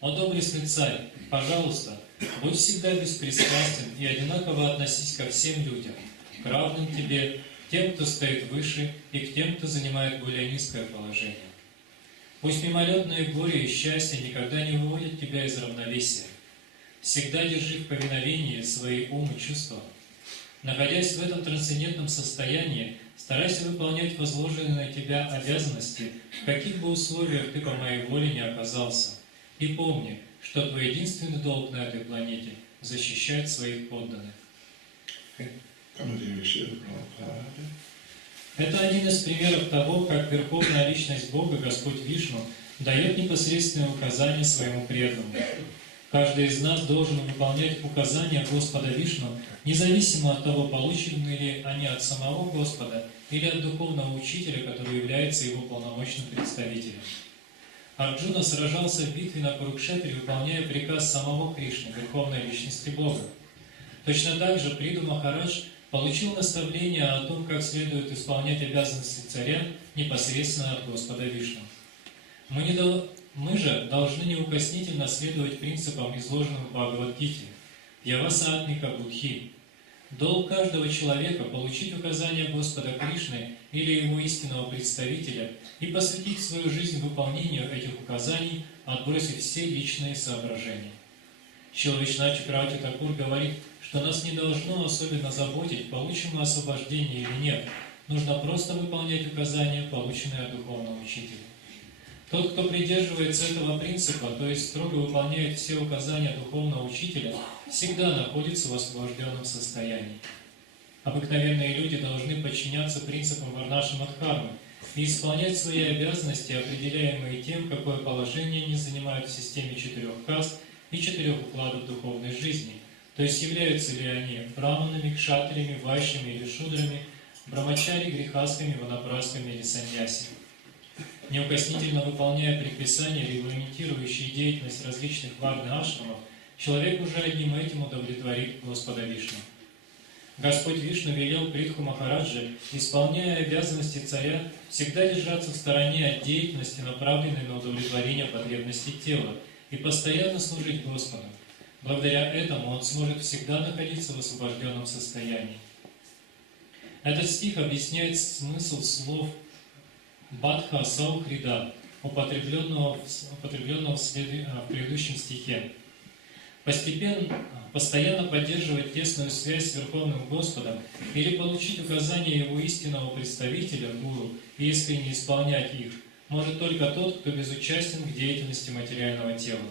О доблестный царь, пожалуйста, будь всегда беспристрастен и одинаково относись ко всем людям, к равным тебе, тем, кто стоит выше, и к тем, кто занимает более низкое положение. Пусть мимолетные горе и счастье никогда не выводят тебя из равновесия. Всегда держи в повиновении свои ум и чувства. Находясь в этом трансцендентном состоянии, старайся выполнять возложенные на тебя обязанности, в каких бы условиях ты по моей воле не оказался. И помни, что твой единственный долг на этой планете – защищать своих подданных. Это один из примеров того, как Верховная Личность Бога, Господь Вишну, дает непосредственные указания своему преданному. Каждый из нас должен выполнять указания Господа Вишну, независимо от того, получены ли они от самого Господа или от духовного учителя, который является его полномочным представителем. Арджуна сражался в битве на Курукшетре, выполняя приказ самого Кришны, Верховной Личности Бога. Точно так же Приду Махарадж получил наставление о том, как следует исполнять обязанности царя непосредственно от Господа Вишну. Мы же должны неукоснительно следовать принципам, изложенным в Бхагаватгите, Явасатмика Будхи. Долг каждого человека – получить указания Господа Кришны или его истинного представителя и посвятить свою жизнь выполнению этих указаний, отбросив все личные соображения. Шрила Вишванатха Чакраварти Такур говорит, что нас не должно особенно заботить, получим мы освобождение или нет. Нужно просто выполнять указания, полученные от духовного учителя. Тот, кто придерживается этого принципа, то есть строго выполняет все указания духовного учителя, всегда находится в освобожденном состоянии. Обыкновенные люди должны подчиняться принципам Варнашрама-дхармы и исполнять свои обязанности, определяемые тем, какое положение они занимают в системе 4 каст и 4 укладов духовной жизни, то есть являются ли они браманами, кшатриями, вайшями или шудрами, брамачари, грихасками, ванапрасками или саньяси. Неукоснительно выполняя предписания, регламентирующие деятельность различных варна-ашрамов, человек уже одним этим удовлетворит Господа Вишну. Господь Вишну велел Притху Махараджи, исполняя обязанности царя, всегда держаться в стороне от деятельности, направленной на удовлетворение потребностей тела, и постоянно служить Господу. Благодаря этому он сможет всегда находиться в освобожденном состоянии. Этот стих объясняет смысл слов Бадха Саухрида, употребленного в предыдущем стихе. Постоянно поддерживать тесную связь с Верховным Господом или получить указания Его истинного представителя, Гуру, и искренне исполнять их, может только тот, кто безучастен к деятельности материального тела.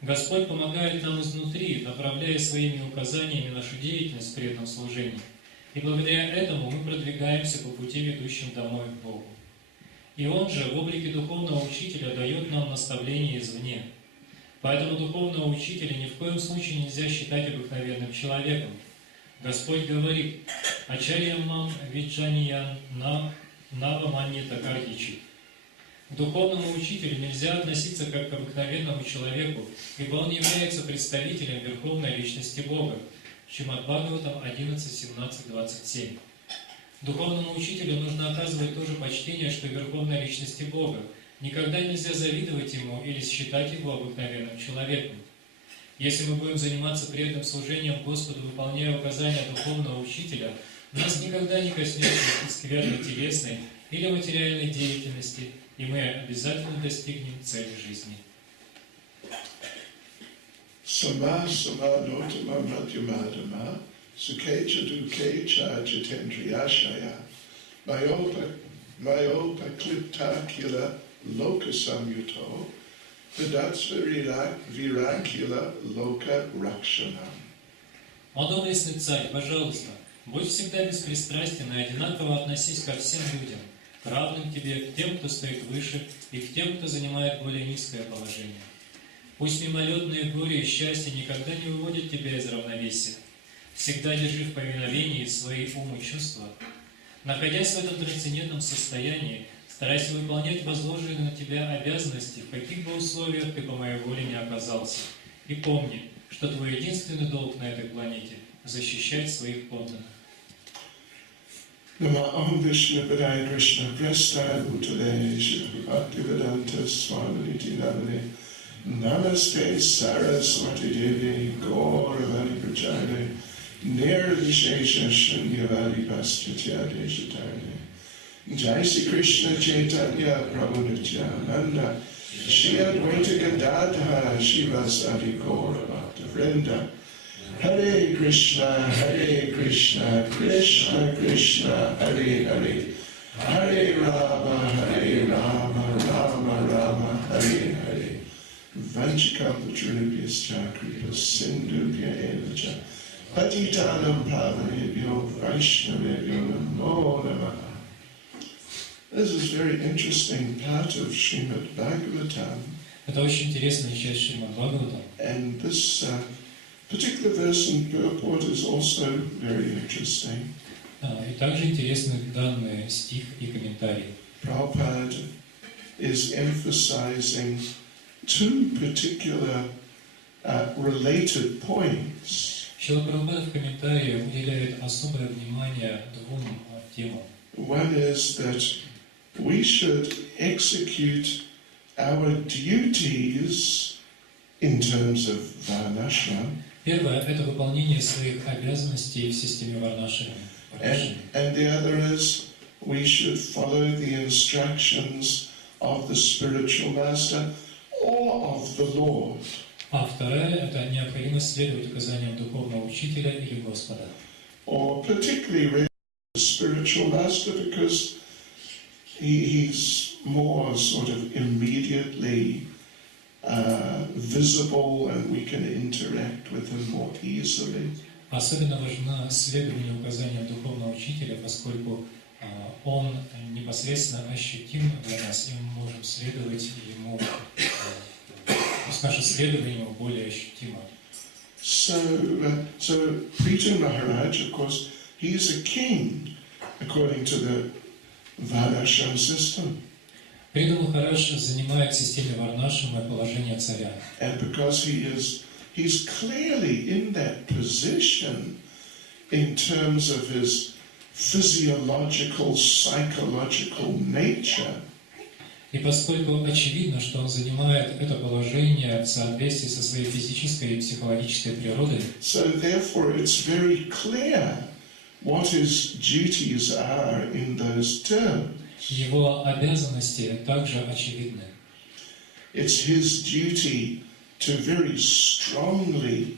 Господь помогает нам изнутри, направляя своими указаниями нашу деятельность в преданном служении. И благодаря этому мы продвигаемся по пути, ведущим домой к Богу. И Он же в облике духовного учителя дает нам наставления извне. Поэтому духовного учителя ни в коем случае нельзя считать обыкновенным человеком. Господь говорит: «Ачарьям мам виджаниян нава маньята кардичи». К духовному учителю нельзя относиться как к обыкновенному человеку, ибо он является представителем Верховной Личности Бога. Шримад Бхагаватам 11.17.27. Духовному учителю нужно оказывать то же почтение, что и Верховной Личности Бога. Никогда нельзя завидовать ему или считать его обыкновенным человеком. Если мы будем заниматься преданным служением Господу, выполняя указания духовного учителя, нас никогда не коснется скверной телесной или материальной деятельности, и мы обязательно достигнем цели жизни. Sama samanotama madhyamadama sukhecha dukhecha jitendriyashaya mayopaklipta kila lokasamyuto vidatsva virakila loka rakshanam. О доблестный царь, пожалуйста, будь всегда беспристрастен и одинаково относись ко всем людям, к равным тебе, к тем, кто стоит выше, и к тем, кто занимает более низкое положение. Пусть мимолетные горе и счастье никогда не выводят тебя из равновесия. Всегда держи в повиновении свои ум и чувства. Находясь в этом трансцендентном состоянии, старайся выполнять возложенные на тебя обязанности, в каких бы условиях ты по моей воле не оказался. И помни, что твой единственный долг на этой планете – защищать своих подданных. Namo Vishnu Padaya Krishna Prestaya Bhutale Shri Bhakti Vedanta Swami Namane Namaste Saraswati Devi Gauravani Prachare Nirvishesha Shunyavadi Paschatya Deshatarne Jai Sri Krishna Chaitanya Prabhu Nityananda Shri Advaita Gadadhara Shivasadi Gaura Bhakta Vrinda Hare Krishna, Krishna Krishna, Hare Hare Hare Rama, Rama Rama, Hare Hare Vanchikapatrubhyascha Kripa Sindhubhya Evacha Patitanam Pavanebhyo Vaishnavebhyo Namo Namaha. This is a very interesting part of Srimad Bhagavatam. Это очень интересная часть Шримад Бхагаватам. And this particular verse and purport is also very interesting. И также интересны данный стих и комментарий. Prabhupada is emphasizing two particular related points. Шрила Прабхупада в комментарии уделяет особое внимание двум темам. One is that we should execute our duties in terms of varnashram. Первое – это выполнение своих обязанностей в системе варнашрама. And the other is we should follow the instructions of the spiritual master or of the Lord. А второе – это необходимость следовать указаниям духовного учителя или Господа. Or particularly the spiritual master, because he's more sort of immediately visible and we can interact with him more easily. Особенно важно следование указаниям духовного учителя, поскольку он непосредственно ощутим для нас, и мы можем следовать ему, наше следование ему более ощутимо. So Prithu Maharaj, of course, he is a king according to the Varnashram system. Притху Махарадж занимает в системе варнашрама положение царя. And because he's clearly in that position in terms of his physiological, psychological nature. И поскольку очевидно, что он занимает это положение в соответствии со своей физической и психологической природой, So therefore it's very clear what his duties are in those terms. его обязанности также очевидны. It's his duty to very strongly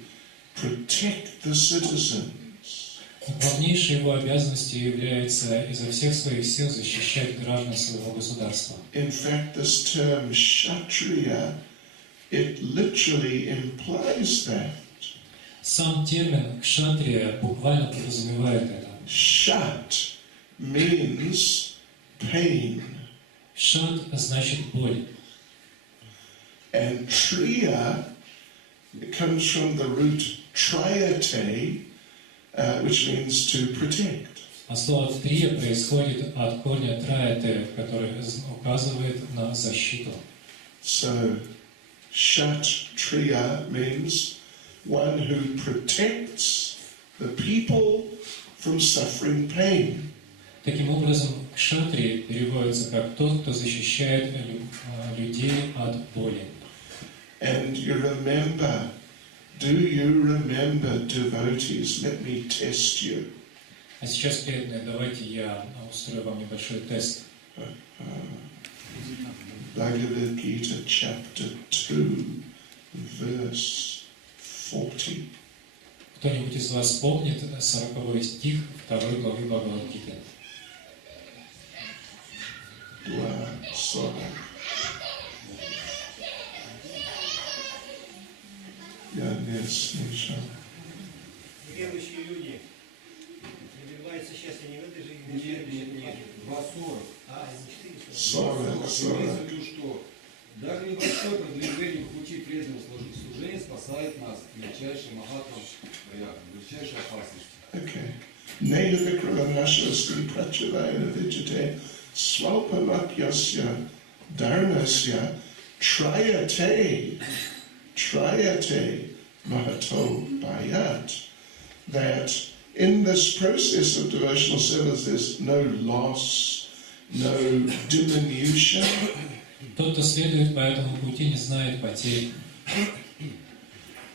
protect the citizens. Главнейшей его обязанностью является изо всех своих сил защищать граждан своего государства. In fact, this term Kshatriya, it literally implies that. Сам термин «кшатрия» буквально подразумевает это. Shat means pain. Шат значит боль. And Triya comes from the root triate, which means to protect. А слово «трия» происходит от корня «траете», который указывает на защиту. So, Shat Triya means one who protects the people from suffering pain. Таким образом, «кшатри» переводится как «тот, кто защищает людей от боли». And you remember, do you remember, devotees? Let me test you. А сейчас, преданные, давайте я устрою вам небольшой тест. Bhagavad Gita, chapter 2, verse 40. Кто-нибудь из вас помнит 40 стих 2 главы Бхагаватгиты? Dwa Sora. Верующие люди добиваются счастья не в этой жизни, Нет, 2.40. не 4. 40. Имеется в виду, что даже небольшое продвижение в пути преданного служения спасает нас от величайшей махатмы, величайшей опасности. Okay. Neda Vikramashya Sri Prachalayana Vijate Swalpamakyasya Dharmasya Trayate Mahato Bhayat. That in this process of devotional service there's no loss, no diminution Тот, кто следует по этому пути, не знает потерь.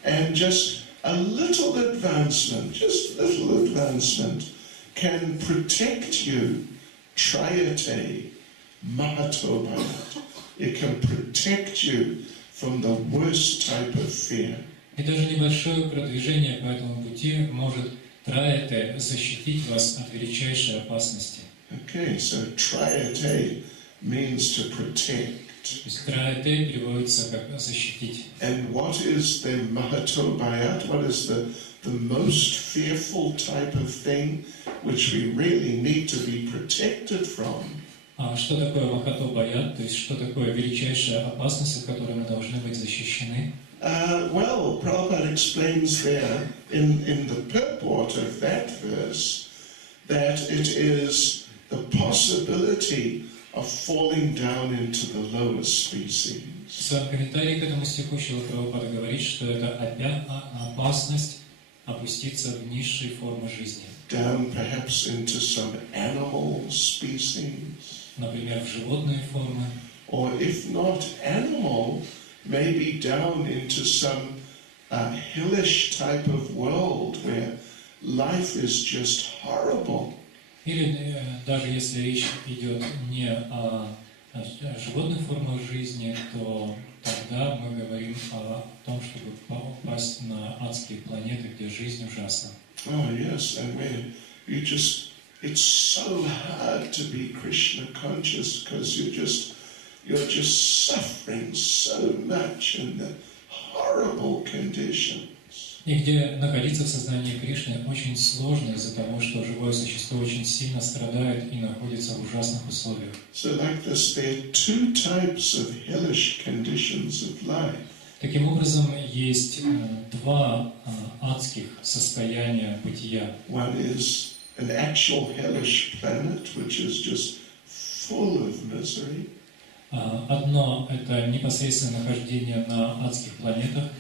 And just a little advancement can protect you. Trayate Mahatobhayat. It can protect you from the worst type of fear. И даже небольшое продвижение по этому пути может траяте защитить вас от величайшей опасности. Okay, so Trayate means to protect. То есть траяте переводится как защитить. And what is the Mahatobhayat? What is the most fearful type of thing which we really need to be protected from? А что такое махато баят? То есть что такое величайшая опасность, от которой мы должны быть защищены? Well, Prabhupada explains there in the purport of that verse that it is the possibility of falling down into the lower species. В своем комментарии к этому стиху Шрила Прабхупада говорит, что это опасность опуститься в низшие формы жизни. Down perhaps into some animal species. Например, в животные формы. Or if not animal, maybe down into some hellish type of world where life is just horrible. Или даже если речь идет не о животных формах жизни, то тогда мы говорим о том, чтобы попасть на адские планеты, где жизнь ужасна. Oh yes, and when you just, it's so hard to be Krishna conscious because you're just suffering so much in the horrible conditions. И где находиться в сознании Кришны очень сложно из-за того, что живое существо очень сильно страдает и находится в ужасных условиях. So like this, there are two types of hellish conditions of life. Таким образом, есть два адских состояния бытия. One is an actual hellish planet, which is just full of misery. Одно – это непосредственное нахождение на адских планетах,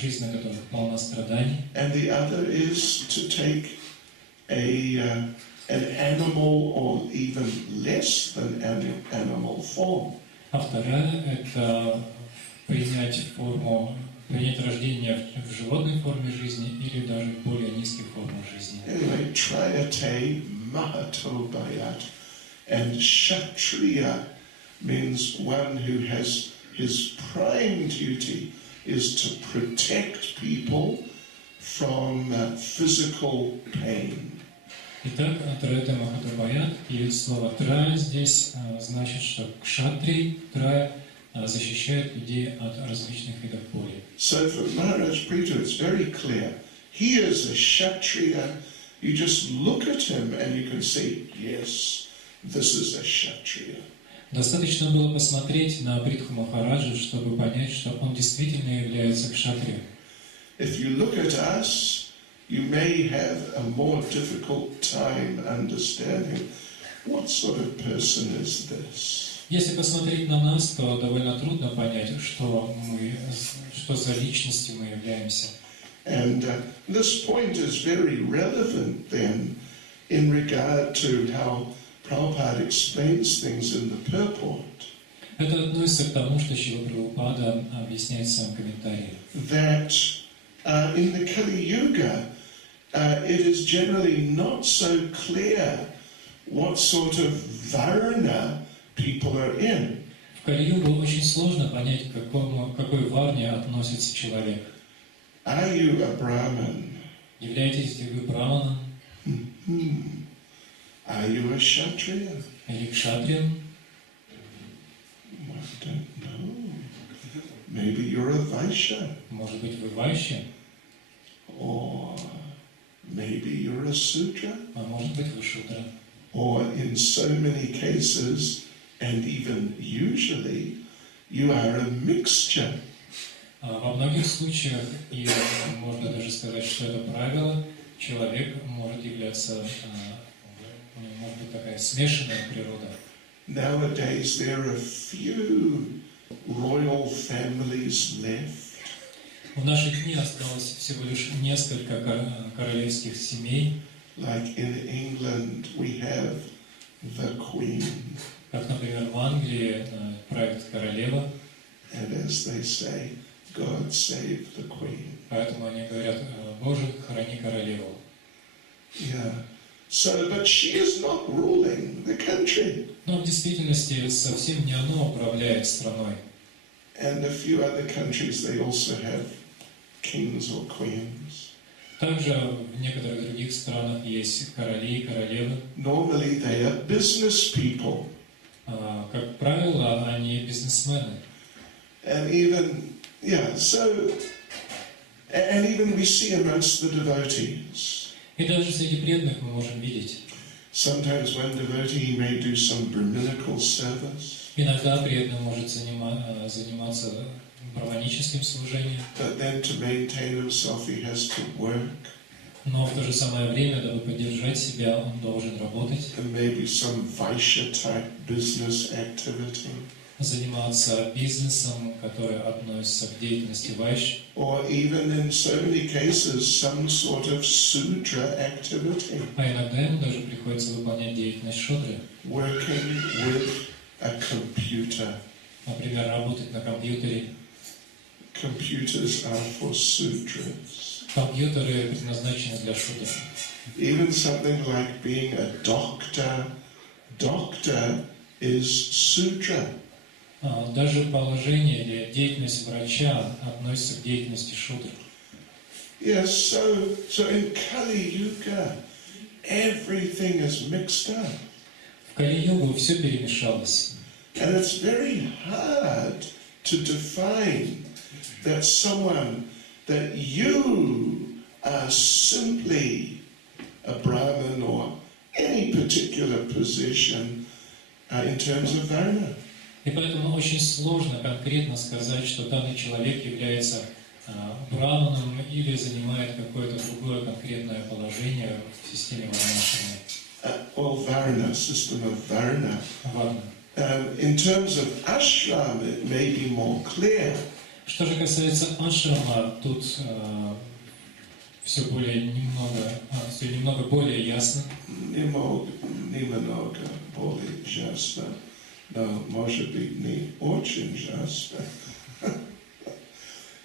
жизнь на которых полна страданий. And the other is to take an animal or even less than animal form. А вторая – это принять рождение в животной форме жизни или даже в более низких формах жизни. Anyway, Trayate Mahato Bhayat. And Kshatriya means one who has his prime duty is to protect people from physical pain. Итак, Траяте Махато Баят, и слово «трая» здесь значит, что кшатрий, трая, защищает людей от различных видов боли. So for Maharaj Prithu, it's very clear. He is a Kshatriya. You just look at him and you can say, yes, this is a Kshatriya. Достаточно было посмотреть на Притху Махараджа, чтобы понять, что он действительно является кшатрием. If you look at us, you may have a more difficult time understanding what sort of person is this. Если посмотреть на нас, то довольно трудно понять, что за личностью мы являемся. And this point is very relevant then in regard to how Prabhupada explains things in the purport. Это относится к тому, что Шрила Прабхупада объясняет в своем комментарии. That in the Kali Yuga, it is generally not so clear what sort of varna people are in. В Кали-югу очень сложно понять, к какой варне относится человек. Are you a Brahmin? Являетесь ли вы браманом Are you a Kshatriya? или кшатрием? I don't know. Maybe you're a Vaishya. Может быть, вы вайшья? Or maybe you're a Sudra. А может быть, вы шудра? Or in so many cases, and even usually, you are a mixture. Во многих случаях, и можно даже сказать, что это правило, человек может являться, у него может быть такая смешанная природа. Nowadays there are few royal families left. В наши дни осталось всего лишь несколько королевских семей. Like in England we have the Queen. Как Как, например, в Англии правит королева, and as they say, God save the Queen. поэтому они говорят: «Боже, храни королеву». Yeah. So, but she is not ruling the country. Но в действительности совсем не оно управляет страной. And a few other countries, they also have kings or queens. Также в некоторых других странах есть короли и королевы. Normally they are business people. Как правило, они бизнесмены. And even, and even we see amongst the devotees. И даже среди преданных мы можем видеть. Sometimes one devotee may do some brahminical service. Иногда преданный может заниматься браманическим служением, But then to maintain himself he has to work. но в то же самое время, дабы поддержать себя, он должен работать, And maybe some Vaishya type business activity. заниматься бизнесом, который относится к деятельности вайш, Or even in so many cases some sort of sudra activity. а иногда ему даже приходится выполнять деятельность шудры, Working with a computer. например, работать на компьютере. Computers are for sudras. Компьютеры предназначены для шудр. Even something like being a doctor. Doctor is sudra. Даже положение или деятельность врача относится к деятельности шудр. Yes, so in Kali Yuga, everything is mixed up. В Кали-югу все перемешалось. And it's very hard to define that someone, that you are simply a Brahmin or any particular position in terms of Varna. И поэтому очень сложно конкретно сказать, что данный человек является браманом или занимает какое-то другое конкретное положение в системе варнашрама. Or Varna, system of Varna. Варна. In terms of ashram, it may be more clear. Что же касается ашрама, тут все немного более ясно. Немного более ясно. No, может быть, не очень ясно.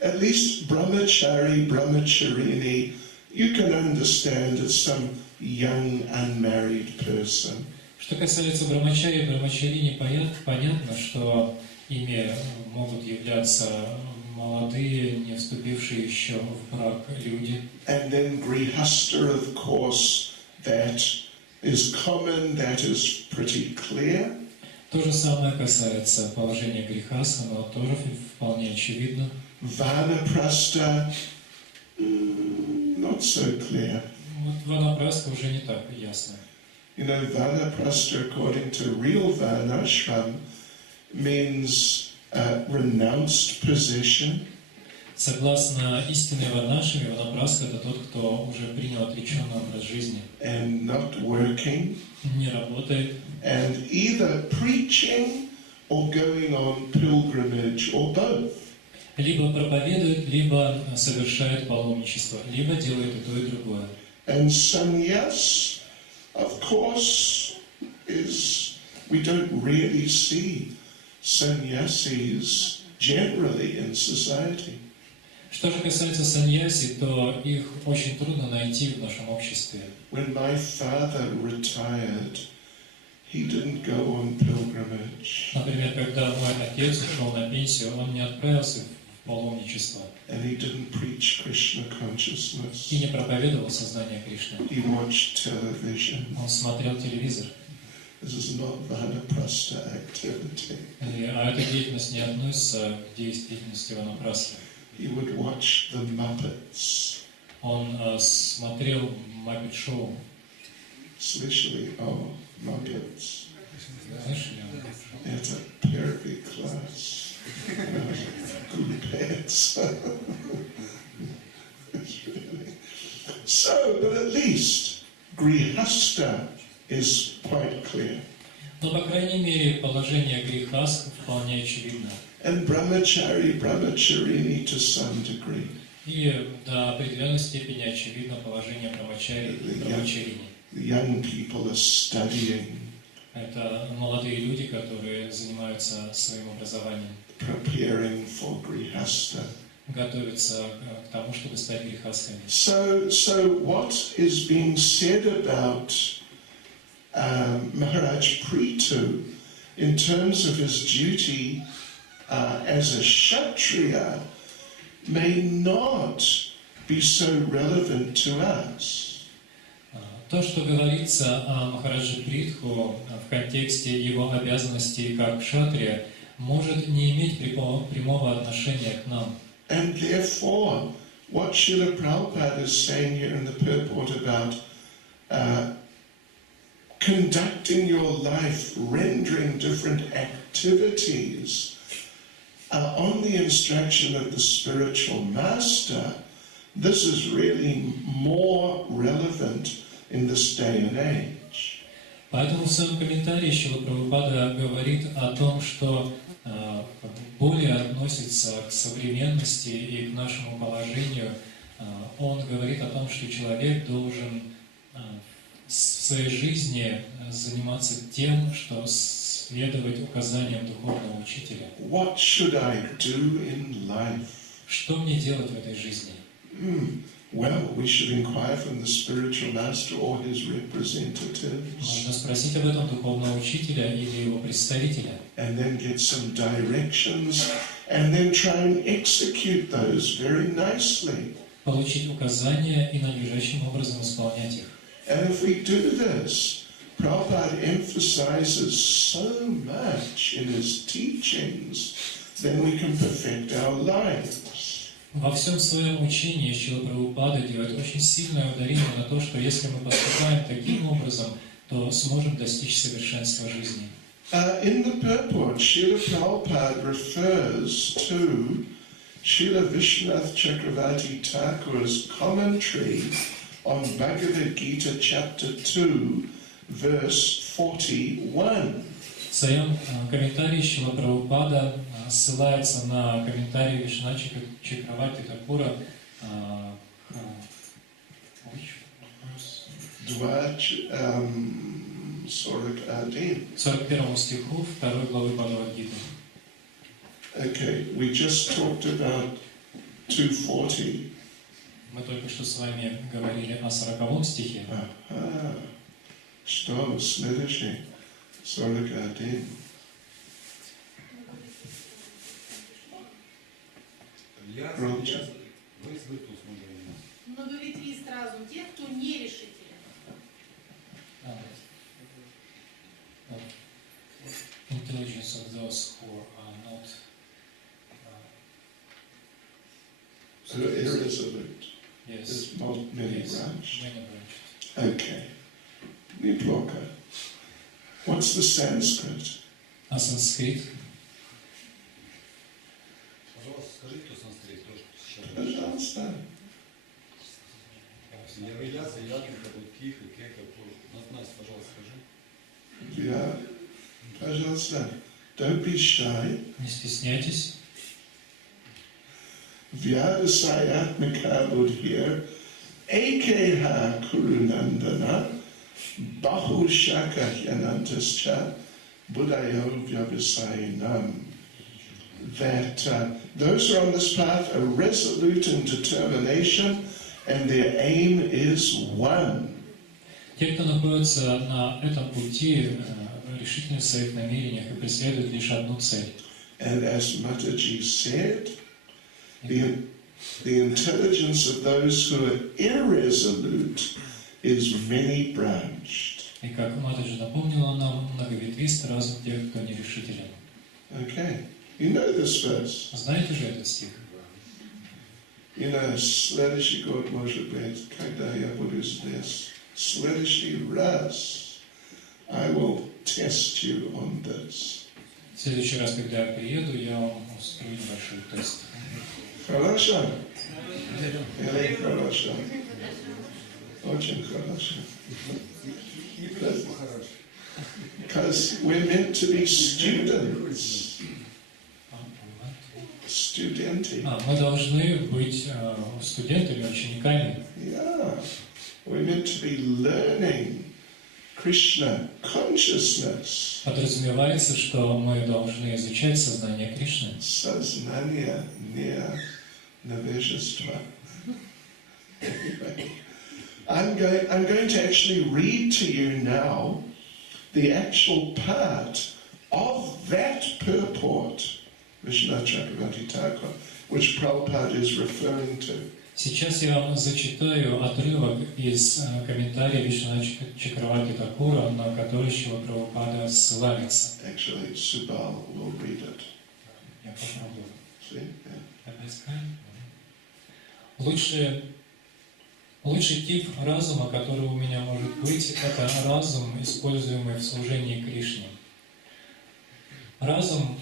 At least brahmachari, brahmacharini, you can understand as some young unmarried person. Что касается брамачари и брамачарини, понятно, что ими могут являться молодые, не вступившие еще в брак люди. And then grihasta, of course, that is common, that is pretty clear. То же самое касается положения грехаста, но тоже вполне очевидно. Vanaprastha, not so clear. Вот ванапраста уже не так ясно. You know, vanaprastha, according to real varnashram, means renounced position. Согласно истинной варнашраме, ванапраста — это тот, кто уже принял отреченный образ жизни, And not working, не работает, and either preaching or going on pilgrimage, or both. либо проповедует, либо совершает паломничество, либо делает и то, и другое. And sannyas, of course, we don't really see sannyasis generally in society. Что же касается саньяси, то их очень трудно найти в нашем обществе. When my father retired, he didn't go on pilgrimage. Например, когда мой отец ушел на пенсию, он не отправился в паломничество And he didn't preach Krishna consciousness. и не проповедовал сознание Кришны. He watched television. Он смотрел телевизор. This is not vanaprastha activity. А эта деятельность не относится к деятельности ванапрасты. He would watch the Muppets. Он смотрел Muppet-шоу. Слышали о Muppets? Слышали? Это первый класс. Глупец. So, but at least Grihasta is quite clear. Но, по крайней мере, положение грехаст вполне очевидно. And brahmachari, brahmacharini to some degree. И до определенной степени очевидно положение брамачари и брамачарини. The young people are studying. Это молодые люди, которые занимаются своим образованием, preparing for grihastha. готовятся к тому, чтобы стать грехастхами. So what is being said about Maharaj Prithu in terms of his duty as a Kshatriya may not be so relevant to us. То, что говорится о Махараджи Притху в контексте его обязанностей как кшатрия, может не иметь прямого отношения к нам. And therefore, what Srila Prabhupada is saying here in the purport about conducting your life, rendering different activities on the instruction of the spiritual master, this is really more relevant in this day and age. Поэтому в своем комментарии Шрила Прабхупада говорит о том, что более относится к современности и к нашему положению. Он говорит о том, что человек должен в своей жизни заниматься тем, что следовать указаниям духовного учителя. What should I do in life? Что мне делать в этой жизни? Well, we should inquire from the spiritual master or his representatives. Можно спросить об этом духовного учителя или его представителя. And then get some directions, and then try and execute those very nicely. Получить указания и надлежащим образом исполнять их. And if we do this, Prabhupada emphasizes so much in his teachings, then we can perfect our lives. Во всем своем учении Шрила Прабхупада делает очень сильное ударение на то, что если мы поступаем таким образом, то сможем достичь совершенства жизни. In the purport, Srila Prabhupada refers to Srila Vishwanath Chakravarti Thakur's commentary on Bhagavad Gita chapter 2, verse 41. В своем комментарии Шрила Прабхупада ссылается на комментарий Вишванатха Чакраварти Такура к 41 стиху 2 главы Бхагаватгиты. Okay, we just talked about 240. Мы только что с вами говорили о 40 стихе. Что следующий? 41. Но доведи сразу тех, кто нерешителен. Intelligence of those who are not irresolute. yes, There's many yes, branches. many branches. Okay. Niploka. What's the Sanskrit? А санскрит? Пожалуйста, скажи, кто санскрит, тоже сейчас. Пожалуйста. Являться, ядника, тихо, кека, Настя, пожалуйста, скажи. Yeah. Pожалуйста. Don't be shy. Не стесняйтесь. Vyadasayatmika buddhir ekeha kurunandana bahushaka hyanantascha buddhayo vyavasayinam. That those who are on this path are resolute in determination and their aim is one. Те, кто находится на этом пути, решительны в своих намерениях и преследуют лишь одну цель. And as Mataji said, the intelligence of those who are irresolute is many-branched. И как Матаджи напомнила нам, многоветвист разум тех, кто нерешителен. Okay, you know this verse. Знаете же этот стих? You know, следующий год, может быть, когда я буду здесь, следующий раз, I will test you on this. В следующий раз, когда я приеду, я вам устрою небольшой тест. Хорошо? Или хорошо? Очень хорошо. Because we're meant to be students. Studenti. Мы должны быть студентами, учениками. Yeah. We're meant to be learning Krishna consciousness. Подразумевается, что мы должны изучать сознание Кришны. Saznanya near nevejstva. Anyway, I'm going to actually read to you now the actual part of that purport, Vishnu Chakravarti Thakur, which Prabhupada is referring to. Сейчас я вам зачитаю отрывок из комментария Вишну Чакраварти Такура, на который Шрила Прабхупада ссылается. Actually, Subal will read it. Я попробую. See? Yeah. Лучший тип разума, который у меня может быть, это разум, используемый в служении Кришне. Разум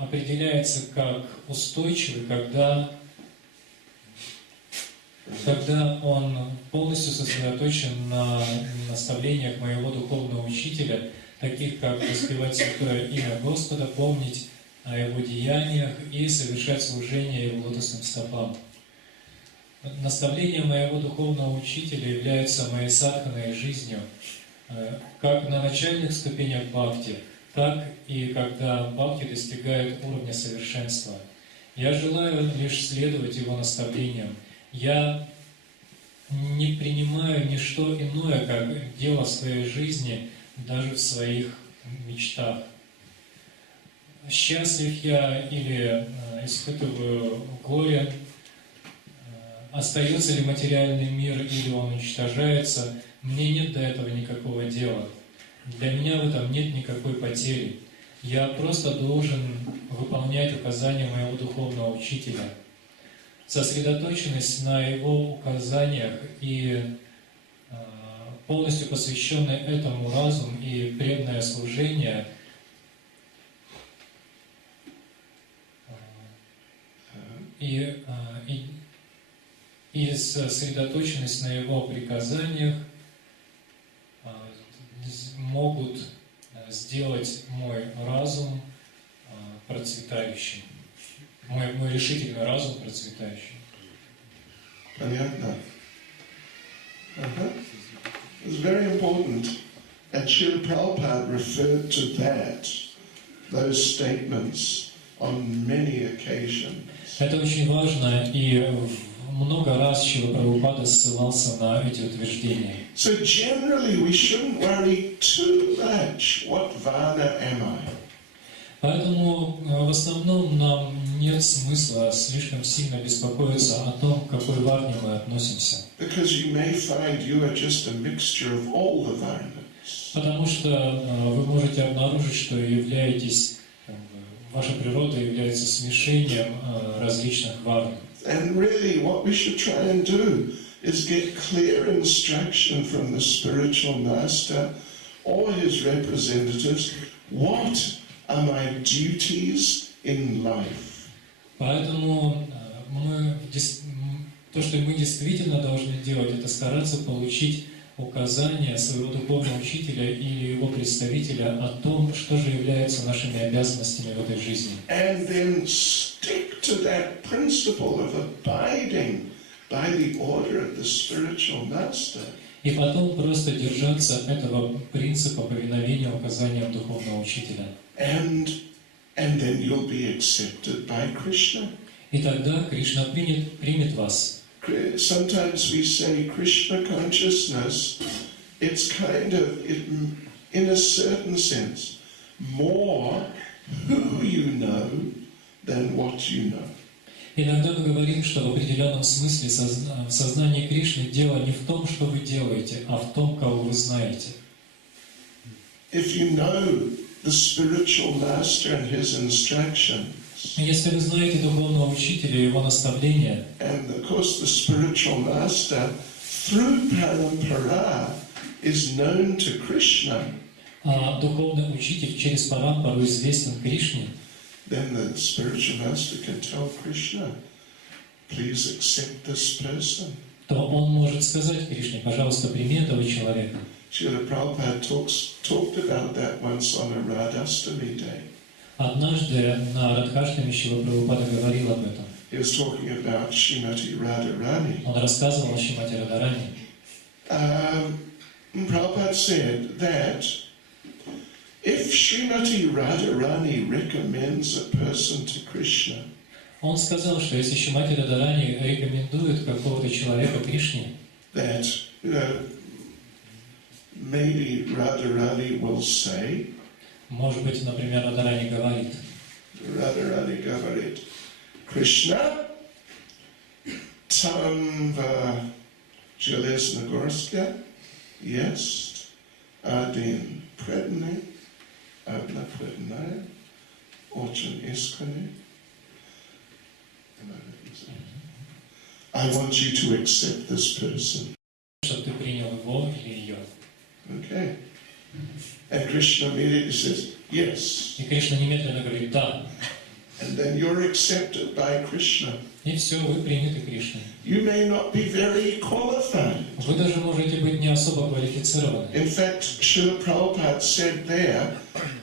определяется как устойчивый, когда он полностью сосредоточен на наставлениях моего духовного учителя, таких как воспевать святое имя Господа, помнить о Его деяниях и совершать служение Его лотосным стопам. Наставления моего духовного учителя являются моей садханой жизнью, как на начальных ступенях бхакти, так и когда бхакти достигает уровня совершенства. Я желаю лишь следовать его наставлениям. Я не принимаю ничто иное, как дело в своей жизни, даже в своих мечтах. Счастлив я или испытываю горе, остается ли материальный мир или он уничтожается, мне нет до этого никакого дела. Для меня в этом нет никакой потери. Я просто должен выполнять указания моего духовного учителя. Сосредоточенность на его указаниях и полностью посвященный этому разум и преданное служение и сосредоточенность на его приказаниях могут сделать мой разум процветающим, мой решительный разум процветающим. Понятно? It's very important. And Srila Prabhupada referred to those statements on many occasions. Это очень важно, и много раз Шрила Прабхупада ссылался на эти утверждения. So generally we shouldn't worry too much what varna am I. Поэтому в основном нам нет смысла слишком сильно беспокоиться о том, к какой варне мы относимся. Because you may find you are just a mixture of all the varnas. Потому что вы можете обнаружить, что ваша природа является смешением различных варн. And really what we should try and do is get clear instruction from the spiritual master or his representatives. What are my duties in life? Поэтому то, что мы действительно должны делать, это стараться получить указания своего духовного учителя или его представителя о том, что же является нашими обязанностями в этой жизни. And then stick to that principle of abiding by the order of the spiritual master. И потом просто держаться этого принципа повиновения указаниям духовного учителя. And then you'll be accepted by Krishna. И тогда Кришна примет вас. Sometimes we say Krishna consciousness, it's kind of, in a certain sense, more who you know than what you know. Иногда мы говорим, что в определенном смысле в сознании Кришны дело не в том, что вы делаете, а в том, кого вы знаете. If you know the spiritual master and his instructions, если вы знаете духовного учителя и его наставления, and of course the spiritual master through parampara is known to Krishna, а духовный учитель через парампару известен Кришне, then the spiritual master can tell Krishna, please accept this person. то он может сказать Кришне: пожалуйста, прими этого человека. Srila Prabhupada talked about that once on a Radhastami day. Однажды на Радхаштаме Шрила Прабхупада говорил об этом. He was talking about Srimati Radharani. Он рассказывал о Шримати Радхарани. Prabhupada said that if Srimati Radharani recommends a person to Krishna, Он сказал, что если Шримати Радарани рекомендует какого-то человека Кришне, that maybe Radharani will say, может быть, например, Радарани говорит, Krishna, tam v Железногорске есть один преданный, одна преданная, очень искренне. I want you to accept this person. чтобы ты принял его или ее. Okay. And Krishna immediately says, yes. И Кришна немедленно говорит «да». And then you're accepted by Krishna. И все, вы приняты Кришной. You may not be very qualified. Вы даже можете быть не особо квалифицированы. In fact, Srila Prabhupada said there,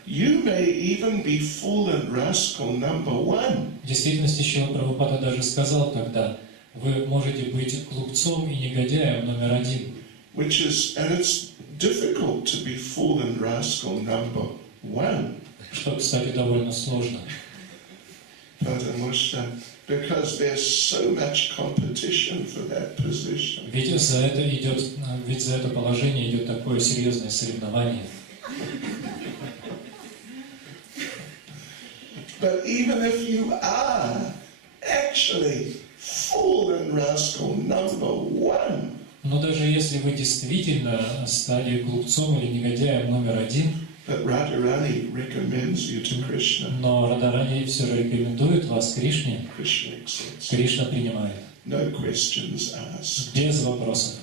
you may even be fool and rascal number one. В действительности, Шрила Прабхупада даже сказал тогда, вы можете быть глупцом и негодяем номер один. And it's difficult to be fool and rascal number one. Что, кстати, довольно сложно. Because there's so much competition for that position. Ведь за это положение идет такое серьезное соревнование. But even if you are actually fool and rascal number one, Но даже если вы действительно стали глупцом или негодяем номер один, but Radharani recommends you to Krishna. но Радарани все же рекомендует вас Кришне, Krishna accepts. Кришна принимает. No questions asked. Без вопросов.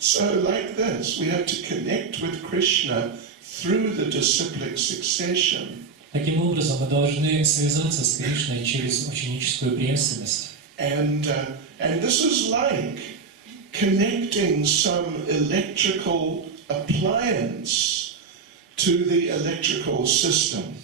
So like this, we have to connect with Krishna through the disciplic succession. Таким образом, мы должны связаться с Кришной через ученическую преемственность. And this is like connecting some electrical appliance to the electrical system.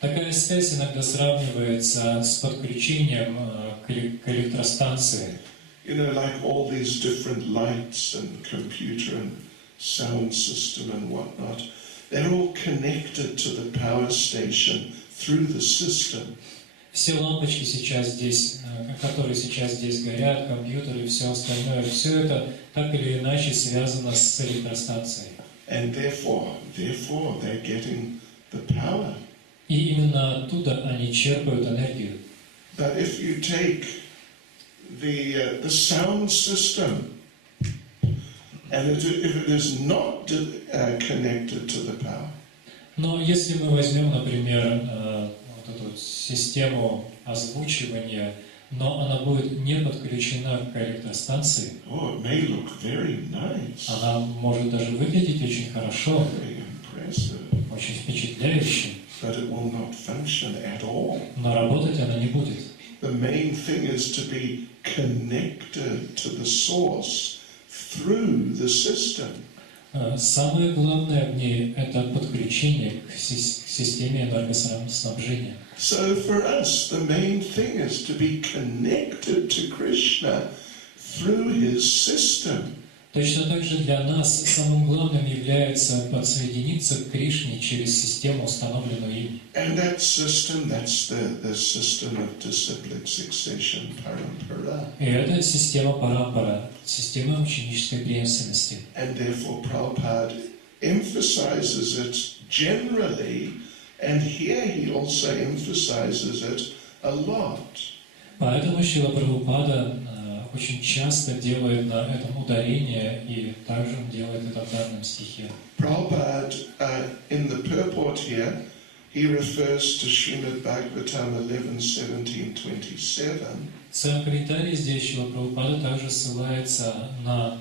Такая связь иногда сравнивается с подключением к электростанции. You know, like all these different lights and computer and sound system and whatnot, they're all connected to the power station through the system. Все лампочки сейчас здесь, которые сейчас здесь горят, компьютеры и все остальное, все это так или иначе связано с электростанцией. And therefore they're getting the power. И именно оттуда они черпают энергию. But if you take the sound system, and if it is not connected to the power, Но если мы возьмем, например, вот эту систему озвучивания, но она будет не подключена к электростанции, it may look very nice, она может даже выглядеть очень хорошо, very impressive, очень впечатляюще, but it will not function at all. но работать она не будет. The main thing is to be connected to the source through the system. Самое главное в ней – это подключение к системе энергоснабжения. So for us, the main thing is to be connected to Krishna through his system. Точно так же для нас самым главным является подсоединиться к Кришне через систему, установленную им. And that system, that's the system of disciplic succession, parampara. И это система парампара, система ученической преемственности. And therefore Prabhupada emphasizes it generally, and here he also emphasizes it a lot. Поэтому Шрила Прабхупада очень часто делает на этом ударение, и также он делает это в данном стихе. Prabhupada, in the purport here, he refers to Shrimad Bhagavatam 11:17-27. В своем комментарии здесь Шрила Прабхупада также ссылается на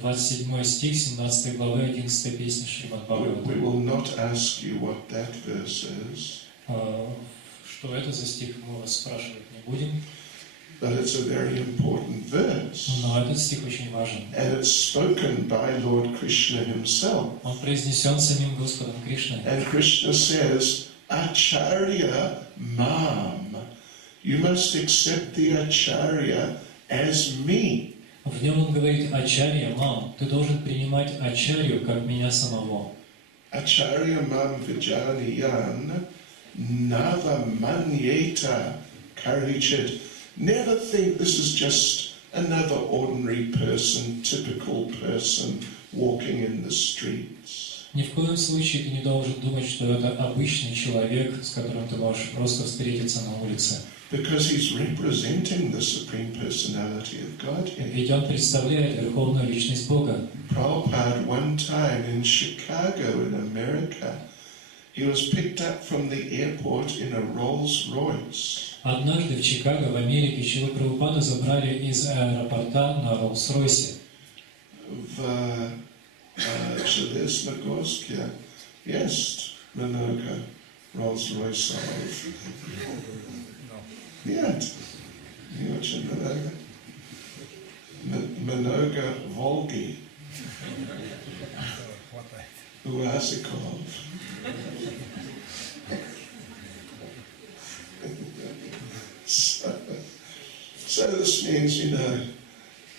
27 стих 17 главы 11 песни Шримад We Бхагаватам. will not ask you what that verse is, Что это за стих, мы вас спрашивать не будем, but it's a very important verse. но этот стих очень важен. And it's spoken by Lord Krishna himself. Он произнесен самим Господом Кришной. And Krishna says, Acharya Mam. You must accept the Acharya as me. В нем он говорит: «Ачарья, мам, ты должен принимать ачарью, как меня самого». Acharya mam vijanayan nava manyeta karichid. Never think this is just another ordinary person, typical person walking in the streets. Ни в коем случае ты не должен думать, что это обычный человек, с которым ты можешь просто встретиться на улице. Because he's representing the Supreme Personality of Godhead. Ведь он представляет Верховную Личность Бога. Prabhupada, one time in Chicago in America, he was picked up from the airport in a Rolls Royce. Однажды в Чикаго, в Америке, Шрила Прабхупаду забрали из аэропорта на Роллс-Ройсе. В Железногорске есть много Rolls-Royce. Нет, не очень много. Много Волги. Уазиков. So this means,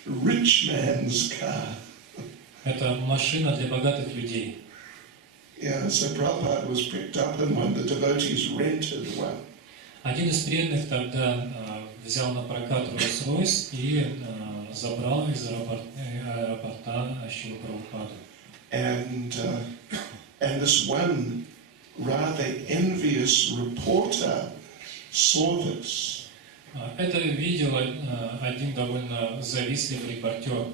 rich man's car. Это машина для богатых людей. Yeah, so Prabhupada was picked up in one. The devotees rented one. Один из преданных тогда взял на прокат Роллс-Ройс и забрал из аэропорта Шрилу Прабхупаду. And this one rather envious reporter saw this. Это видел один довольно завистливый репортер.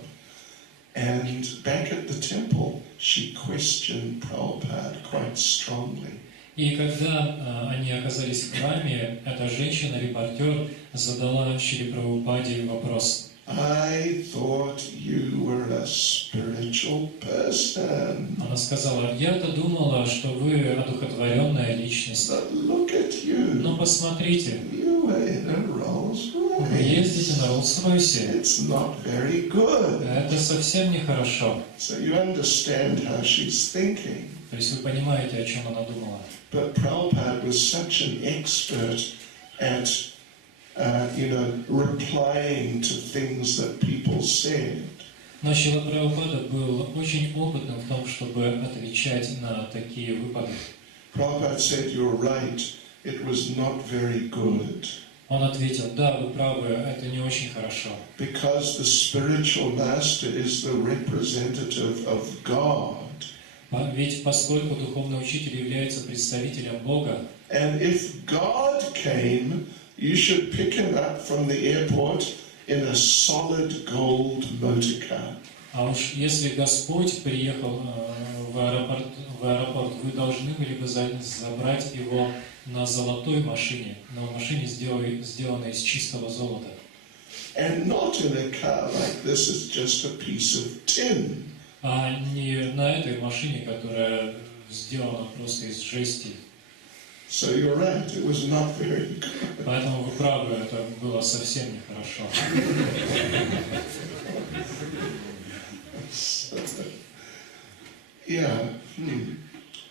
And back at the temple, she questioned Prabhupada quite strongly. И когда они оказались в храме, эта женщина-репортер задала Шриле Прабхупаде вопрос. I thought you were a spiritual person. Она сказала: «Я-то думала, что вы одухотворенная личность. But look at you. Но посмотрите, You were in a Rolls вы Royce. ездите на Роллс-Ройсе. It's not very good. Это совсем нехорошо». So you understand how she's thinking. То есть вы понимаете, о чем она думала. But Prabhupada was such an expert at, replying to things that people said. Но Шрила Прабхупада был очень опытным в том, чтобы отвечать на такие выпады. Prabhupada said, "You're right. It was not very good." Он ответил: «Да, вы правы, это не очень хорошо». Because the spiritual master is the representative of God. Ведь поскольку духовный учитель является представителем Бога, And if God came, you should pick him up from the airport in a solid gold motor car. а уж если Господь приехал в аэропорт, вы должны были бы забрать его на золотой машине, на машине, сделанной из чистого золота. And not in a car like this, it's just a piece of tin. А не на этой машине, которая сделана просто из жести. So you're right, it was not very good. Поэтому вы правы, это было совсем нехорошо. Yeah.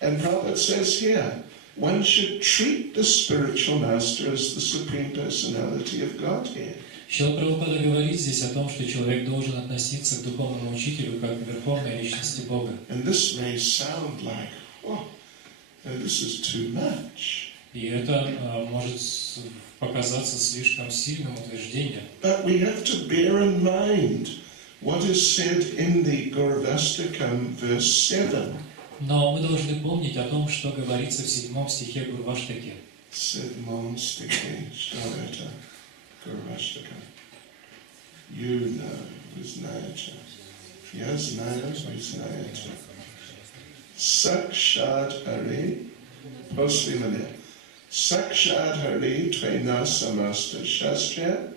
And Prabhupada says here, one should treat the spiritual master as the Supreme Personality of Godhead. Шрила Прабхупада говорит здесь о том, что человек должен относиться к духовному учителю как к верховной личности Бога. And this may sound like, this is too much. И это может показаться слишком сильным утверждением. But we have to bear in mind what is said in the Gurvastakam verse 7. Но мы должны помнить о том, что говорится в 7 стихе Гурваштаки. 7 стихе, что это? Gurvastakam. You know, вы знаете. Я знаю, вы знаете. Sakshad Hari, после меня. Sakshad Hari, Tvena Samasta Shastra.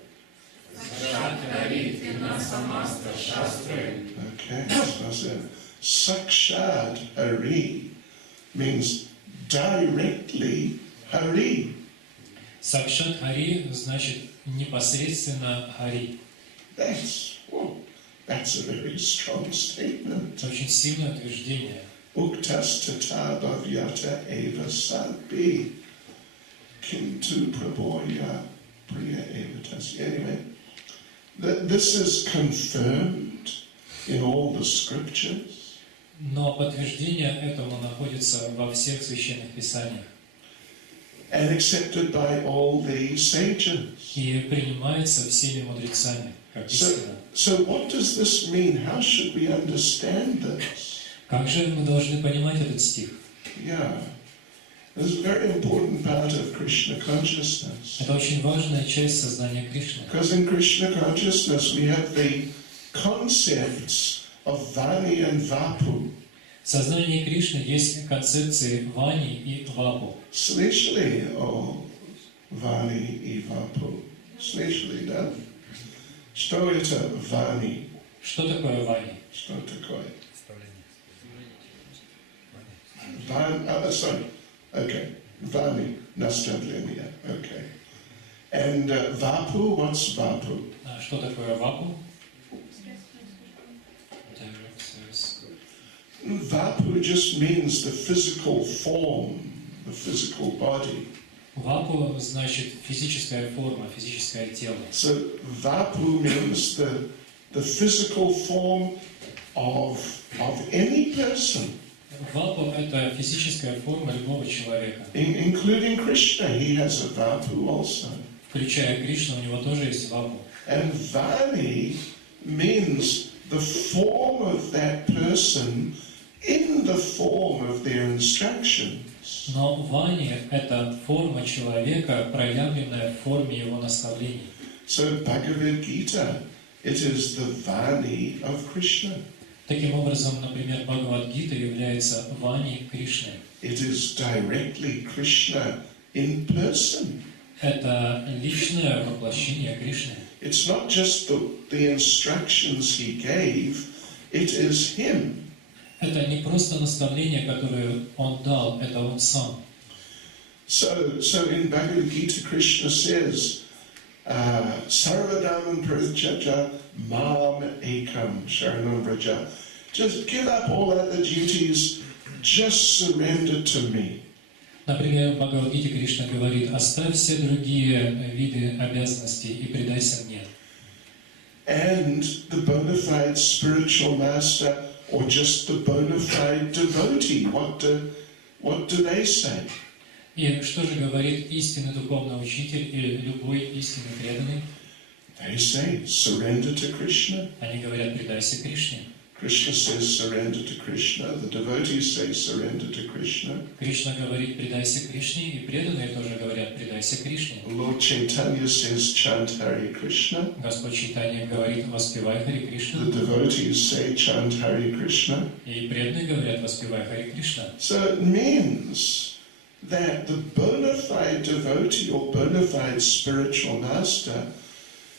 Okay, so Sakshad Hari means directly Hari. Сакшат Хари значит непосредственно Хари. That's a very strong statement. Это очень сильное утверждение. Uktas tata bhavyata eva sadbi kintu praboya priya evatas. Anyway, This is confirmed in all the scriptures. Но подтверждение этому находится во всех священных писаниях And accepted by all the sages. и принимается всеми мудрецами, как истина. So what does this mean? How should we understand this? Как же мы должны понимать этот стих? Yeah, this is a very important part of Krishna consciousness. Это очень важная часть сознания Кришны. Because in Krishna consciousness we have the concepts of Vani and Vapu. В сознании Кришны есть концепции Вани и Вапу. Слышали о Vani и Vapu? Слышали, да? Что это Vani? Что такое Вани? Что такое? Вставление. Sorry. Okay. Vani, nastavlenia. Okay. And Vapu, what's Vapu? А что такое Вапу? Vapu just means the physical form, the physical body. Вапу значит физическая форма, физическое тело. So Vapu means the physical form of any person, Вапу – это физическая форма любого человека. including Krishna. He has a Vapu also. Включая Кришну, у него тоже есть Вапу. And Vani means the form of that person in the form of their instructions. Но Вани – это форма человека, проявленная в форме его наставлений. So Bhagavad Gita, it is the Vani of Krishna. Таким образом, например, Бхагават-гита является Вани Кришны. It is directly Krishna in person. Это личное воплощение Кришны. It's not just the instructions he gave, it is him. Это не просто наставление, которое он дал, это он сам. So in Bhagavad Gita, Krishna says, Sarvadhamam Parityajya Mam Ekam Sharanam Vraja. Just give up all other duties, just surrender to me. Например, в Бхагават-гите Кришна говорит: «Оставь все другие виды обязанностей и предайся мне». And the bona fide spiritual master, or just the bona fide devotee, what do they say? И что же говорит истинный духовный учитель или любой истинный преданный? They say, surrender to Krishna. Они говорят: «Предайся Кришне». Krishna says, surrender to Krishna. The devotees say, surrender to Krishna. Кришна говорит: «Предайся Кришне», и преданные тоже говорят: «Предайся Кришне». Lord Chaitanya says, chant Hare Krishna. Господь Чайтанья говорит: «Воспевай Хари Кришна». The devotees say, chant Hare Krishna. И преданные говорят: «Воспевай Хари Кришна». So it means that the bona fide devotee or bona fide spiritual master,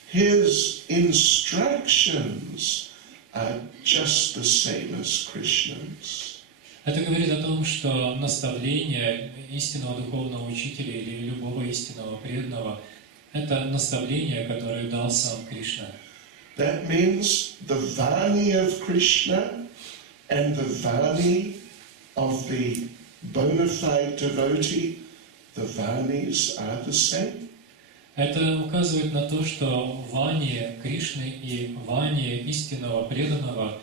his instructions are just the same as Krishna's. Это говорит о том, что наставление истинного духовного учителя или любого истинного преданного – это наставление, которое дал сам Кришна. That means the Vani of Krishna and the Vani of the bona fide devotee, the Vanis are the same. Это указывает на то, что Вани Кришны и Вани истинного преданного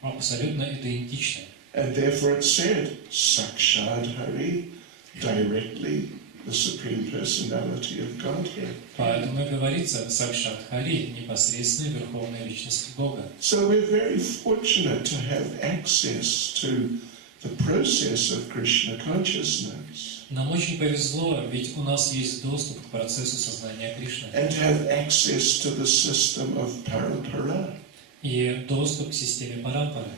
абсолютно идентичны. And therefore it said, Sakshad Hari, directly the Supreme Personality of Godhead. Поэтому и говорится Сакшат Хари, непосредственная верховная личность Бога. So we're very fortunate to have access to the process of Krishna consciousness. Нам очень повезло, ведь у нас есть доступ к процессу сознания Кришны And have access to the system of parampara. и доступ к системе Парампары.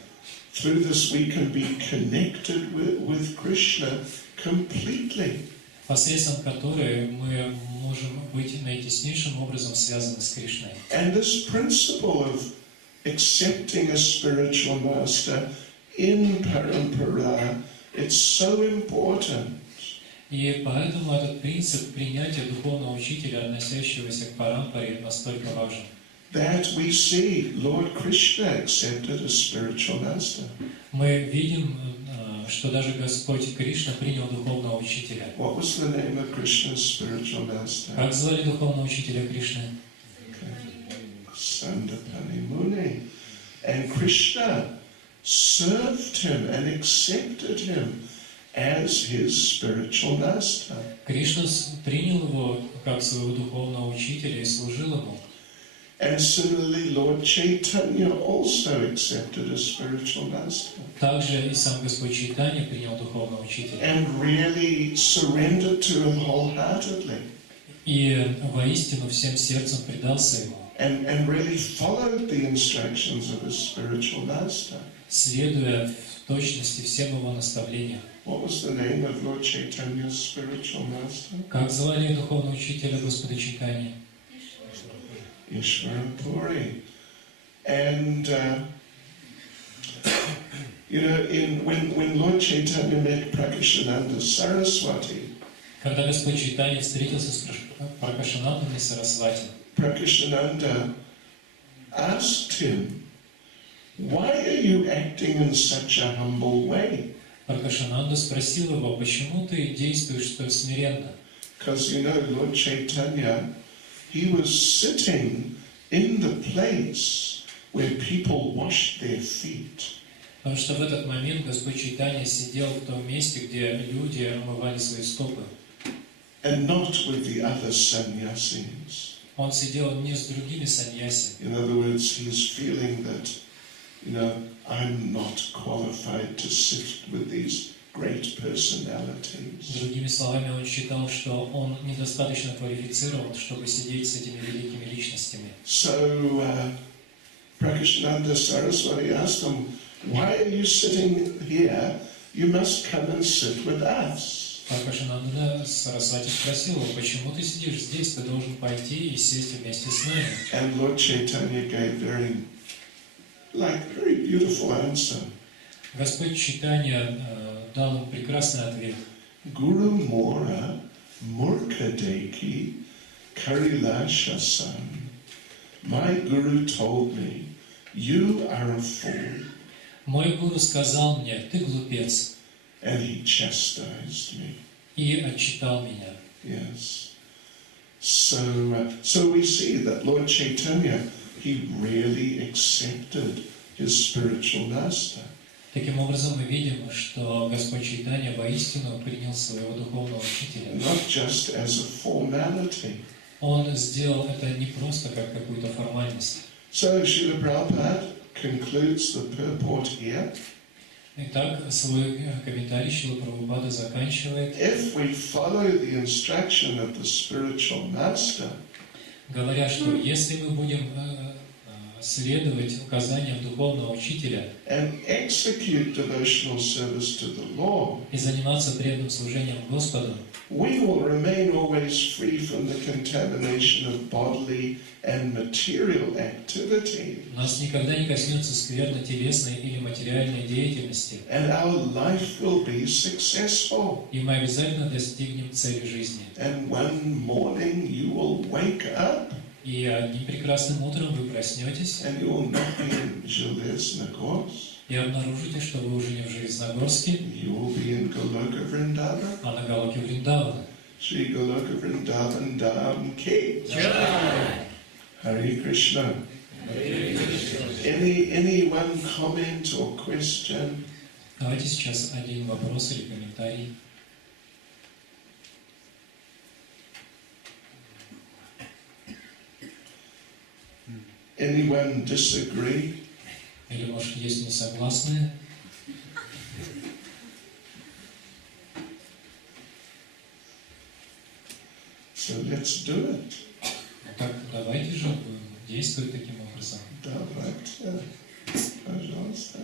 Through this we can be connected with Krishna completely. Посредством которой мы можем быть наитеснейшим образом связаны с Кришной. And this principle of accepting a spiritual master in parampara, it's so important. И поэтому этот принцип принятия духовного учителя, относящегося к Парампаре, настолько важен. That we see Lord Krishna accepted a spiritual master. Мы видим, что даже Господь Кришна принял духовного учителя. What was the name of Krishna's spiritual master? Как звали духовного учителя Кришны? Sandapani Muni. And Krishna served him and accepted him as his spiritual master. Кришна принял его как своего духовного учителя и служил ему. And similarly, Lord Chaitanya also accepted as spiritual master. Также и сам Господь Чайтанья принял духовного учителя. And really surrendered to him wholeheartedly. И воистину всем сердцем предался ему. And really followed the instructions of his spiritual master. Следуя в точности всем его наставлениям. What was the name of Lord Chaitanya's spiritual master? Как звали духовного учителя Господа Чайтаньи? Ishvarapuri. And when Lord Chaitanya met Prakashananda Saraswati, Когда Господь Чайтанья встретился с Пракашанандой Сарасвати, Prakashananda asked him, "Why are you acting in such a humble way?" Пракашананда спросил его, почему ты действуешь столь смиренно? Because Lord Chaitanya, he was sitting in the place where people washed their feet. Потому что в этот момент Господь Чайтанья сидел в том месте, где люди омывали свои стопы. And not with the other sannyasis. Он сидел не с другими саньяси. In other words, he's feeling that, I'm not qualified to sit with these great personalities. Другими словами, он считал, что он недостаточно квалифицирован, чтобы сидеть с этими великими личностями. So Prakashananda Saraswati asked him, "Why are you sitting here? You must come and sit with us." Пракашананда Сарасвати спросил его, почему ты сидишь здесь, ты должен пойти и сесть вместе с нами. And Lord Chaitanya gave very beautiful answer. Господь Чайтанья дал им прекрасный ответ. Guru Mora Murkadeki Karilashasam. My Guru told me, you are a fool. Мой гуру сказал мне, ты глупец, And he chastised me. и отчитал меня. Yes. So we see that Lord Chaitanya, he really accepted his spiritual master. Таким образом, мы видим, что Господь Чайтанья воистину принял своего духовного учителя. Not just as a formality. Он сделал это не просто как какую-то формальность. So Srila Prabhupada concludes the purport here. Итак, свой комментарий Шрила Прабхупада заканчивает. If we follow the instruction of the spiritual master, Говоря, что если мы будем следовать указаниям духовного учителя and execute devotional service to the Lord, и заниматься преданным служением Господу, we will remain always free from the contamination of bodily and material activity. нас никогда не коснется скверно телесной или материальной деятельности, And our life will be successful. и мы обязательно достигнем цели жизни. And one morning you will wake up И одним прекрасным утром вы проснетесь and you will not be in Железногорск. и обнаружите, что вы уже не в Железногорске, You will be in Goloka Vrindavan. а на Галоке Вриндавана. Shri Goloka Vrindavan Dham Ki. Hare Krishna. Any one comment or question? Давайте сейчас один вопрос или комментарий. Anyone disagree? Или, может, есть несогласные? So let's do it. Так, давайте же действовать таким образом. Давайте, пожалуйста.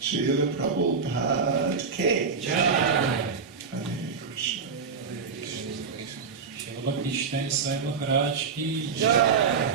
Шрила Прабхупад Ки. Hare Krishna. Шрила Бхакти Чайтанья Свами Махарадж ки джай.